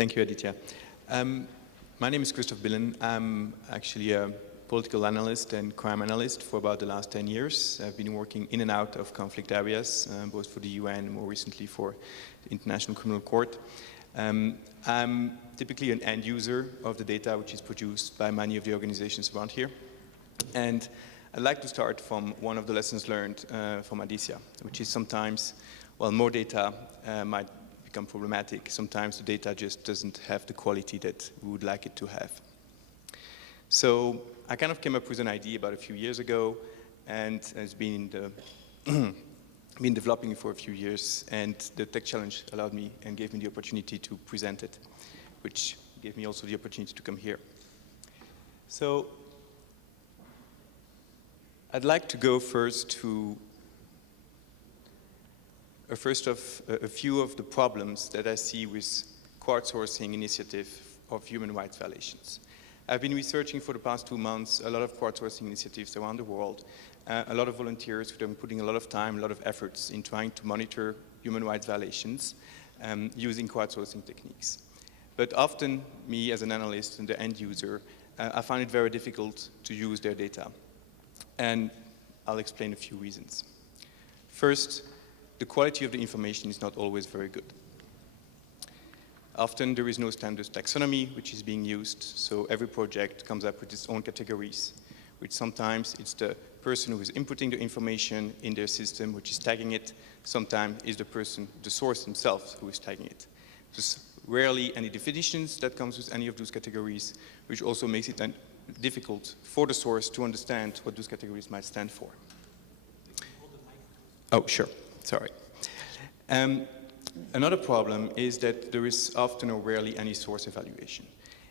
Thank you, Aditya. My name is Christophe Billen. I'm actually a political analyst and crime analyst for about the last 10 years. I've been working in and out of conflict areas, both for the UN, more recently for the International Criminal Court. I'm typically an end user of the data which is produced by many of the organizations around here. And I'd like to start from one of the lessons learned from Aditya, which is sometimes, well, more data might become problematic. Sometimes the data just doesn't have the quality that we would like it to have. So I kind of came up with an idea about a few years ago, and it's been been developing it for a few years, and the Tech Challenge allowed me and gave me the opportunity to present it, which gave me also the opportunity to come here. So I'd like to go first to a few of the problems that I see with crowdsourcing initiative of human rights violations. I've been researching for the past 2 months a lot of crowdsourcing initiatives around the world, a lot of volunteers who have been putting a lot of time, a lot of efforts in trying to monitor human rights violations using crowdsourcing techniques. But often, me as an analyst and the end user, I find it very difficult to use their data. And I'll explain a few reasons. First, the quality of the information is not always very good. Often there is no standard taxonomy which is being used, so every project comes up with its own categories, which sometimes it's the person who is inputting the information in their system which is tagging it, sometimes it's the person, the source himself, who is tagging it. There's rarely any definitions that comes with any of those categories, which also makes it difficult for the source to understand what those categories might stand for. Oh, sure. Sorry. Another problem is that there is often or rarely any source evaluation,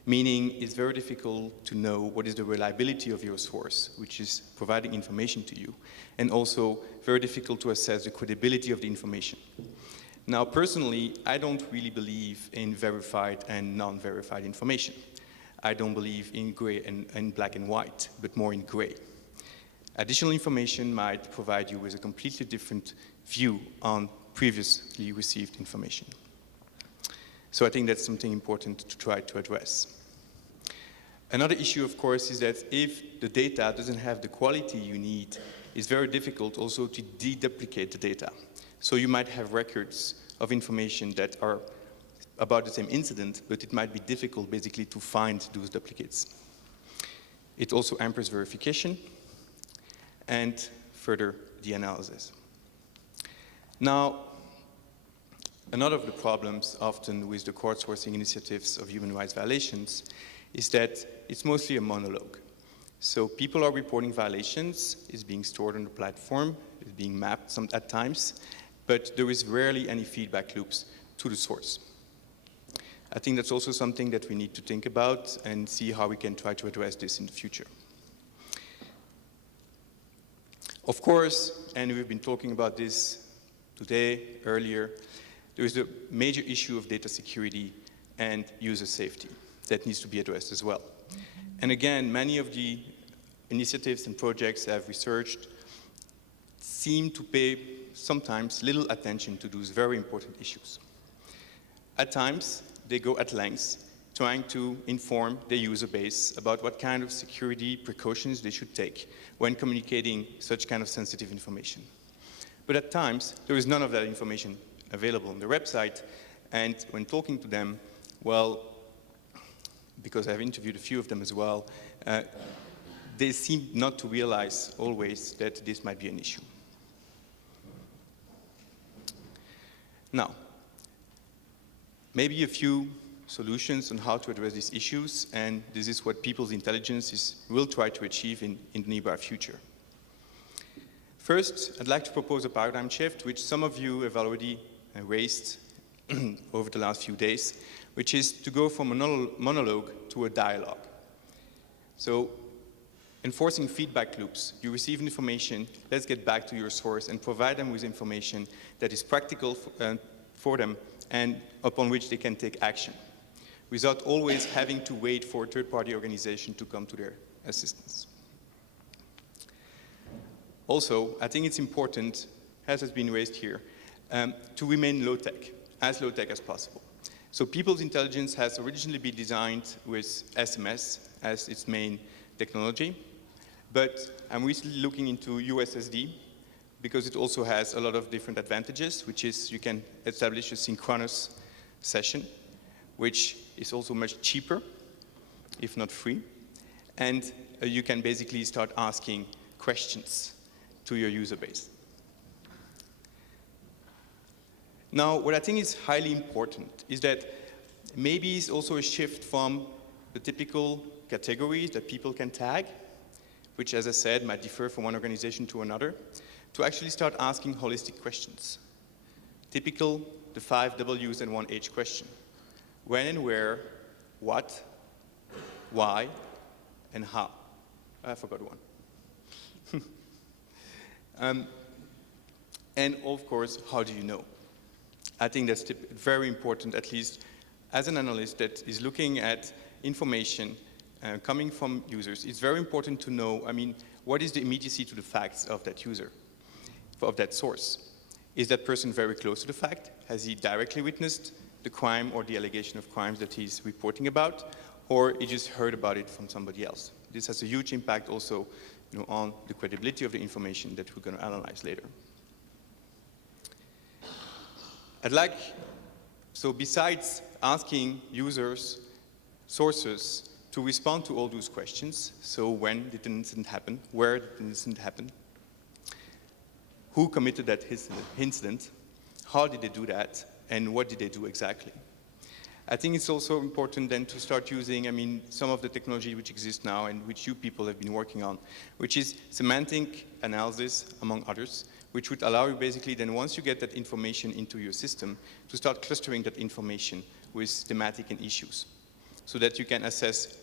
meaning it's very difficult to know what is the reliability of your source, which is providing information to you, and also very difficult to assess the credibility of the information. Now, personally, I don't really believe in verified and non-verified information. I don't believe in gray and black and white, but more in gray. Additional information might provide you with a completely different view on previously received information. So I think that's something important to try to address. Another issue, of course, is that if the data doesn't have the quality you need, it's very difficult also to deduplicate the data. So you might have records of information that are about the same incident, but it might be difficult basically to find those duplicates. It also hampers verification and further the analysis. Now, another of the problems often with the crowdsourcing initiatives of human rights violations is that it's mostly a monologue. So people are reporting violations, it's being stored on the platform, it's being mapped at times, but there is rarely any feedback loops to the source. I think that's also something that we need to think about and see how we can try to address this in the future. Of course, and we've been talking about this today, earlier, there is a major issue of data security and user safety that needs to be addressed as well. And again, many of the initiatives and projects I've researched seem to pay sometimes little attention to those very important issues. At times, they go at lengths trying to inform their user base about what kind of security precautions they should take when communicating such kind of sensitive information. But at times, there is none of that information available on the website, and when talking to them, well, because I've interviewed a few of them as well, they seem not to realize always that this might be an issue. Now, maybe a few solutions on how to address these issues, and this is what people's intelligence will try to achieve in the near future. First, I'd like to propose a paradigm shift, which some of you have already raised over the last few days, which is to go from a monologue to a dialogue. So, enforcing feedback loops. You receive information, let's get back to your source and provide them with information that is practical for them and upon which they can take action, without always having to wait for a third-party organization to come to their assistance. Also, I think it's important, as has been raised here, to remain low-tech, as low-tech as possible. So people's intelligence has originally been designed with SMS as its main technology, but I'm recently looking into USSD because it also has a lot of different advantages, which is you can establish a synchronous session, which is also much cheaper, if not free, and you can basically start asking questions to your user base. Now, what I think is highly important is that maybe it's also a shift from the typical categories that people can tag, which, as I said, might differ from one organization to another, to actually start asking holistic questions. Typical, the 5 W's and 1 H question. When and where, what, why, and how. I forgot one. And of course, how do you know? I think that's very important, at least as an analyst that is looking at information coming from users. It's very important to know, what is the immediacy to the facts of that user, of that source? Is that person very close to the fact? Has he directly witnessed the crime or the allegation of crimes that he's reporting about? Or he just heard about it from somebody else? This has a huge impact also on the credibility of the information that we're going to analyze later. So besides asking users, sources, to respond to all those questions, so when did the incident happen, where did the incident happen, who committed that incident, how did they do that, and what did they do exactly? I think it's also important then to start using, some of the technology which exists now and which you people have been working on, which is semantic analysis, among others, which would allow you basically then once you get that information into your system to start clustering that information with thematic and issues so that you can assess,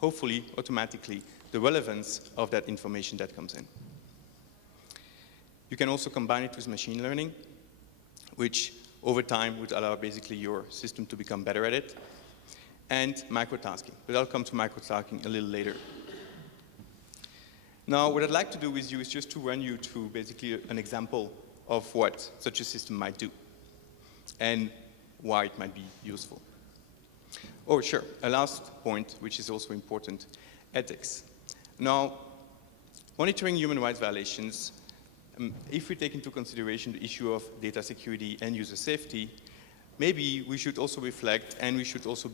hopefully automatically, the relevance of that information that comes in. You can also combine it with machine learning, which over time would allow basically your system to become better at it, and microtasking. But I'll come to microtasking a little later. Now, what I'd like to do with you is just to run you through basically an example of what such a system might do and why it might be useful. Oh, sure, a last point, which is also important, ethics. Now, monitoring human rights violations, if we take into consideration the issue of data security and user safety, maybe we should also reflect and we should also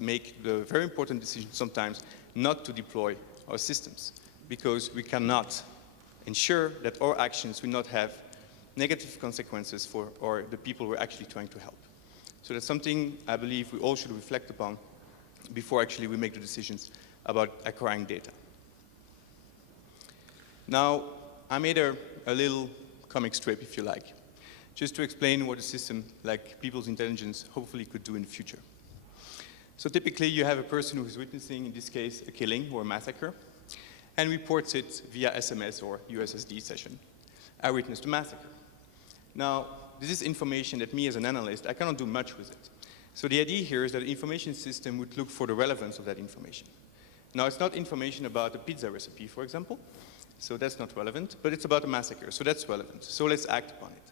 make the very important decision sometimes not to deploy our systems, because we cannot ensure that our actions will not have negative consequences for the people we're actually trying to help. So that's something I believe we all should reflect upon before actually we make the decisions about acquiring data. Now, I made a little comic strip, if you like, just to explain what a system like people's intelligence hopefully could do in the future. So typically you have a person who is witnessing, in this case, a killing or a massacre, and reports it via SMS or USSD session. I witnessed a massacre. Now, this is information that me as an analyst, I cannot do much with it. So the idea here is that the information system would look for the relevance of that information. Now, it's not information about a pizza recipe, for example, so that's not relevant, but it's about a massacre, so that's relevant. So let's act upon it.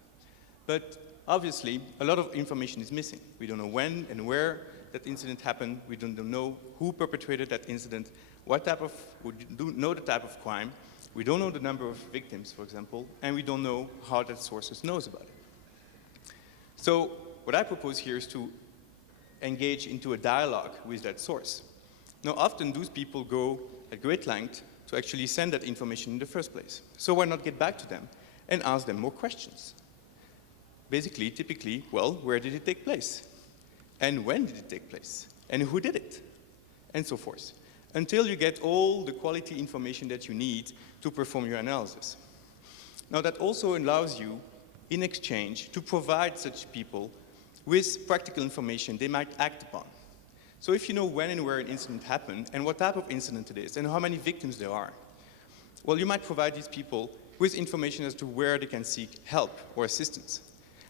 But obviously, a lot of information is missing. We don't know when and where that incident happened. We don't know who perpetrated that incident, we don't know the type of crime. We don't know the number of victims, for example, and we don't know how that source knows about it. So what I propose here is to engage into a dialogue with that source. Now, often those people go at great length to actually send that information in the first place. So why not get back to them and ask them more questions? Basically, typically, well, where did it take place? And when did it take place? And who did it? And so forth, until you get all the quality information that you need to perform your analysis. Now, that also allows you, in exchange, to provide such people with practical information they might act upon. So if you know when and where an incident happened, and what type of incident it is, and how many victims there are, well, you might provide these people with information as to where they can seek help or assistance.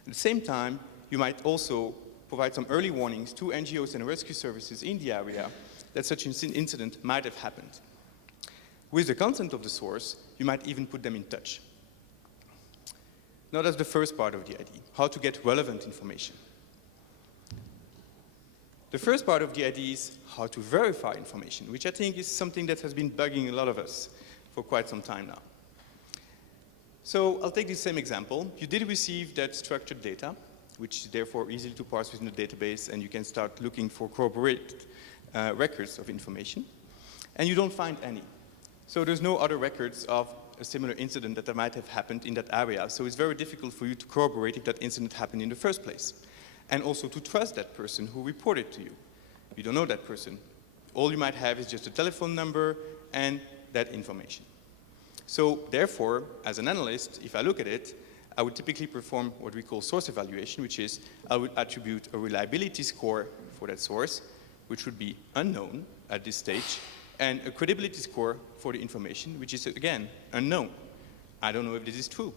At the same time, you might also provide some early warnings to NGOs and rescue services in the area that such an incident might have happened. With the consent of the source, you might even put them in touch. Now that's the first part of the idea, how to get relevant information. The first part of the idea is how to verify information, which I think is something that has been bugging a lot of us for quite some time now. So I'll take the same example. You did receive that structured data, which is therefore easy to parse within the database, and you can start looking for corroborated records of information, and you don't find any. So there's no other records of a similar incident that might have happened in that area, so it's very difficult for you to corroborate if that incident happened in the first place, and also to trust that person who reported to you. You don't know that person. All you might have is just a telephone number and that information. So therefore, as an analyst, if I look at it, I would typically perform what we call source evaluation, which is I would attribute a reliability score for that source, which would be unknown at this stage, and a credibility score for the information, which is, again, unknown. I don't know if this is true.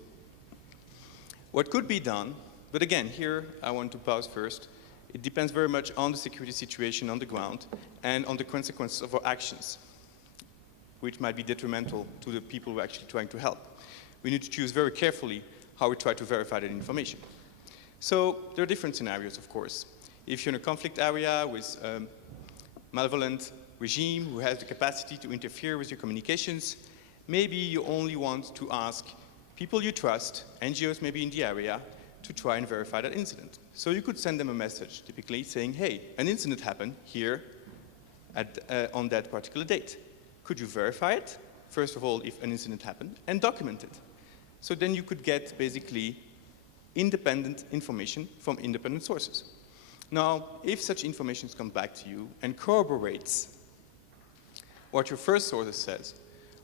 What could be done, but again, here I want to pause first. It depends very much on the security situation on the ground and on the consequences of our actions, which might be detrimental to the people we're actually trying to help. We need to choose very carefully how we try to verify that information. So there are different scenarios, of course. If you're in a conflict area with a malevolent regime who has the capacity to interfere with your communications, maybe you only want to ask people you trust, NGOs maybe in the area, to try and verify that incident. So you could send them a message, typically saying, hey, an incident happened here on that particular date. Could you verify it? First of all, if an incident happened, and document it. So then you could get basically independent information from independent sources. Now, if such information comes back to you and corroborates what your first source says,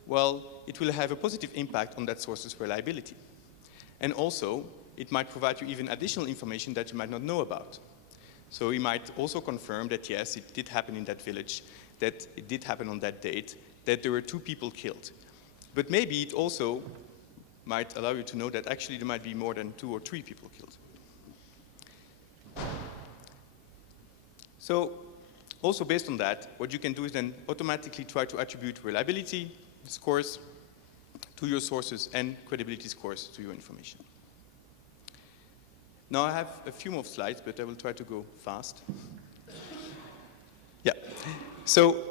well, it will have a positive impact on that source's reliability. And also, it might provide you even additional information that you might not know about. So you might also confirm that, yes, it did happen in that village, that it did happen on that date, that there were 2 people killed. But maybe it also might allow you to know that actually there might be more than 2 or 3 people killed. So also based on that, what you can do is then automatically try to attribute reliability scores to your sources and credibility scores to your information. Now I have a few more slides, but I will try to go fast. Yeah. So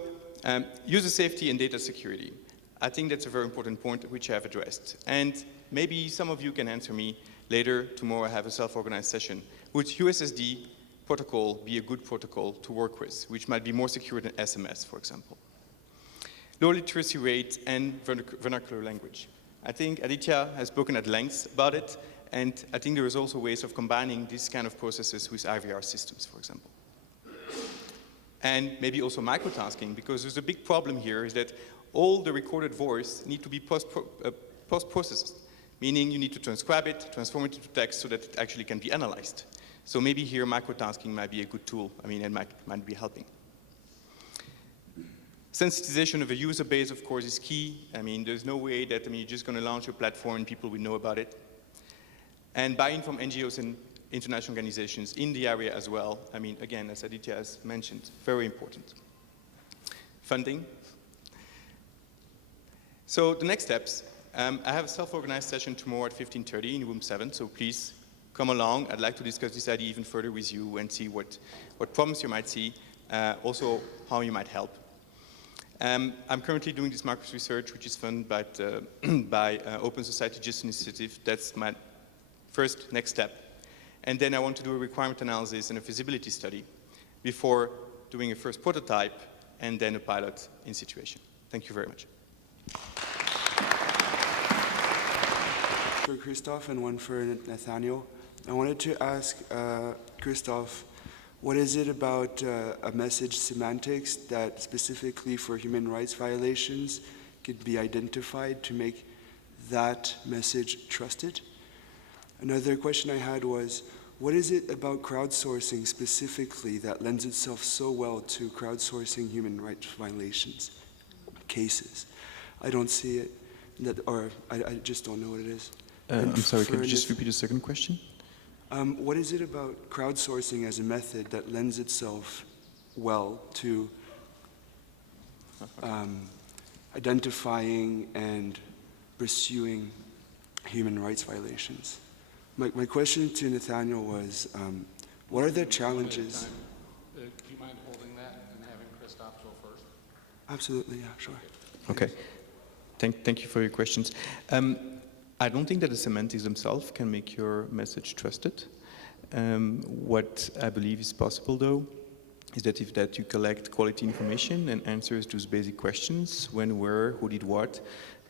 user safety and data security. I think that's a very important point which I have addressed. And maybe some of you can answer me later. Tomorrow I have a self-organized session. Would USSD protocol be a good protocol to work with, which might be more secure than SMS, for example? Low literacy rate and vernacular language. I think Aditya has spoken at length about it, and I think there is also ways of combining these kind of processes with IVR systems, for example. And maybe also microtasking, because there's a big problem here is that all the recorded voice need to be post-processed, meaning you need to transcribe it, transform it into text so that it actually can be analyzed. So maybe here microtasking might be a good tool. I mean, it might be helping. Sensitization of a user base, of course, is key. I mean, there's no way that you're just going to launch a platform and people will know about it. And buy-in from NGOs and international organizations in the area as well. I mean, again, as Aditya has mentioned, very important. Funding. So the next steps. I have a self-organized session tomorrow at 15:30 in room 7, so please come along. I'd like to discuss this idea even further with you and see what problems you might see, also how you might help. I'm currently doing this market research, which is funded by Open Society Justice Initiative. That's my first next step. And then I want to do a requirement analysis and a feasibility study before doing a first prototype and then a pilot in situation. Thank you very much. For Christophe and one for Nathaniel. I wanted to ask Christophe, what is it about a message semantics that specifically for human rights violations could be identified to make that message trusted? Another question I had was, what is it about crowdsourcing specifically that lends itself so well to crowdsourcing human rights violations cases? I don't see it, or I just don't know what it is. I'm sorry, can you just repeat the second question? What is it about crowdsourcing as a method that lends itself well to identifying and pursuing human rights violations? My question to Nathaniel was, what are the challenges? Do you mind holding that and having Christophe go first? Absolutely, yeah, sure. Okay. Thank you for your questions. I don't think that the semantics themselves can make your message trusted. What I believe is possible, though, is that if you collect quality information and answers those basic questions, when, where, who did what,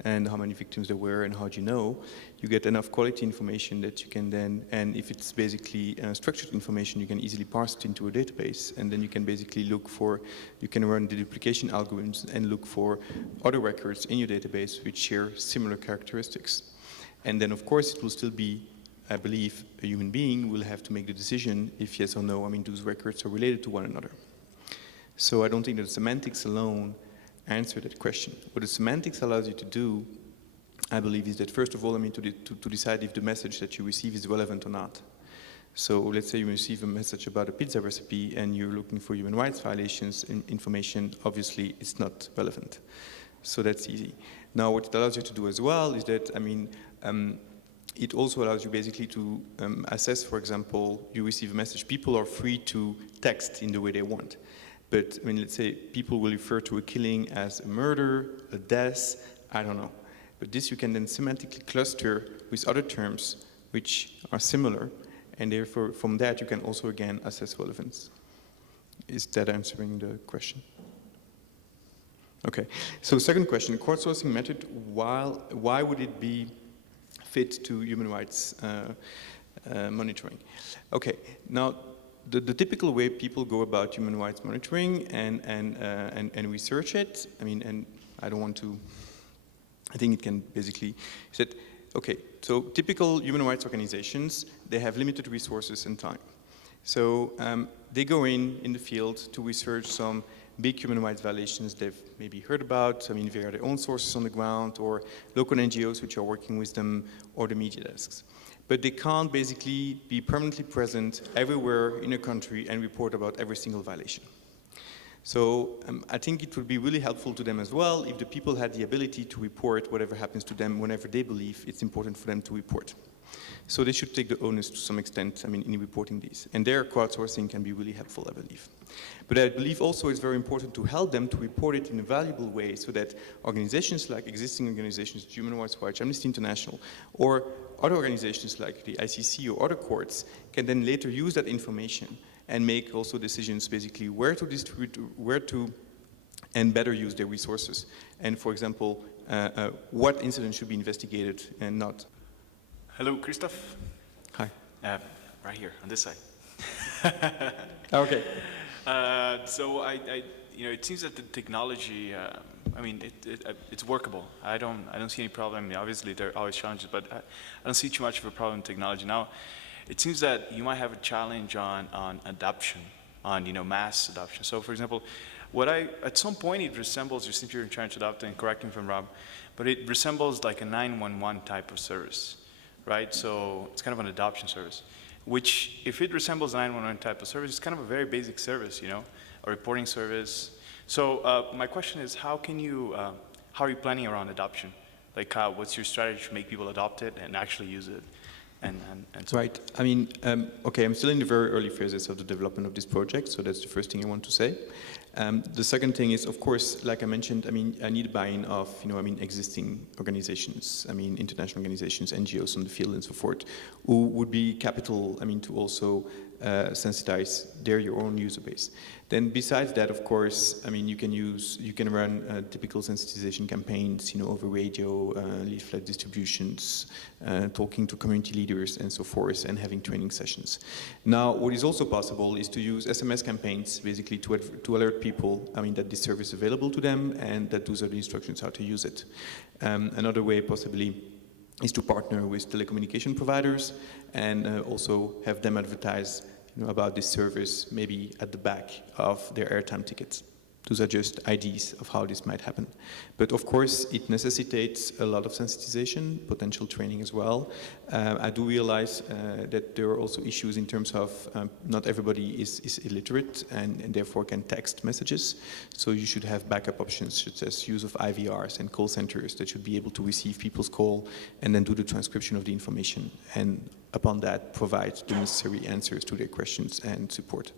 and how many victims there were, and how do you know, you get enough quality information that you can then, and if it's basically structured information, you can easily parse it into a database, and then you can basically you can run the duplication algorithms and look for other records in your database which share similar characteristics. And then, of course, it will still be, I believe, a human being will have to make the decision if yes or no, those records are related to one another. So I don't think that semantics alone answer that question. What the semantics allows you to do, I believe, is that first of all, to decide if the message that you receive is relevant or not. So let's say you receive a message about a pizza recipe and you're looking for human rights violations information, obviously it's not relevant. So that's easy. Now what it allows you to do as well is that, it also allows you basically to assess, for example, you receive a message, people are free to text in the way they want. But let's say people will refer to a killing as a murder, a death, I don't know. But this you can then semantically cluster with other terms which are similar, and therefore from that you can also again assess relevance. Is that answering the question? Okay, so second question, crowdsourcing method, why would it be fit to human rights monitoring? Okay, now the typical way people go about human rights monitoring and research it, and I don't want to, I think it can basically, is that, okay, so typical human rights organizations, they have limited resources and time. So they go in the field to research some big human rights violations they've maybe heard about, via their own sources on the ground, or local NGOs which are working with them, or the media desks. But they can't basically be permanently present everywhere in a country and report about every single violation. So I think it would be really helpful to them as well if the people had the ability to report whatever happens to them whenever they believe it's important for them to report. So they should take the onus to some extent, in reporting these. And their crowdsourcing can be really helpful, I believe. But I believe also it's very important to help them to report it in a valuable way so that organizations like existing organizations, Human Rights Watch, Amnesty International, or other organizations like the ICC or other courts can then later use that information and make also decisions basically where to distribute, and better use their resources. And for example, what incidents should be investigated and not. Hello, Christophe. Hi. Right here on this side. Okay. So it seems that the technology, it's workable. I don't see any problem. Obviously, there are always challenges, but I don't see too much of a problem in technology. Now, it seems that you might have a challenge on adoption, on mass adoption. So, for example, at some point it resembles, since you're trying to adopt, and correct me if I'm wrong, but it resembles like a 911 type of service. Right, so it's kind of an adoption service, which if it resembles a 911 type of service, it's kind of a very basic service, a reporting service. So my question is, how are you planning around adoption? Like, what's your strategy to make people adopt it and actually use it? And so right, okay, I'm still in the very early phases of the development of this project, so that's the first thing I want to say. The second thing is, of course, like I mentioned, I need buy-in of, existing organizations, international organizations, NGOs on the field and so forth, who would be capital, to also sensitize your own user base. Then besides that, of course, you can run typical sensitization campaigns, over radio, leaflet distributions, talking to community leaders and so forth, and having training sessions. Now, what is also possible is to use SMS campaigns, basically to alert people, that this service is available to them and that those are the instructions how to use it. Another way possibly is to partner with telecommunication providers and also have them advertise about this service maybe at the back of their airtime tickets. Those are just ideas of how this might happen. But of course, it necessitates a lot of sensitization, potential training as well. I do realize that there are also issues in terms of not everybody is illiterate and therefore can text messages. So you should have backup options such as use of IVRs and call centers that should be able to receive people's call and then do the transcription of the information. And upon that, provide the necessary answers to their questions and support.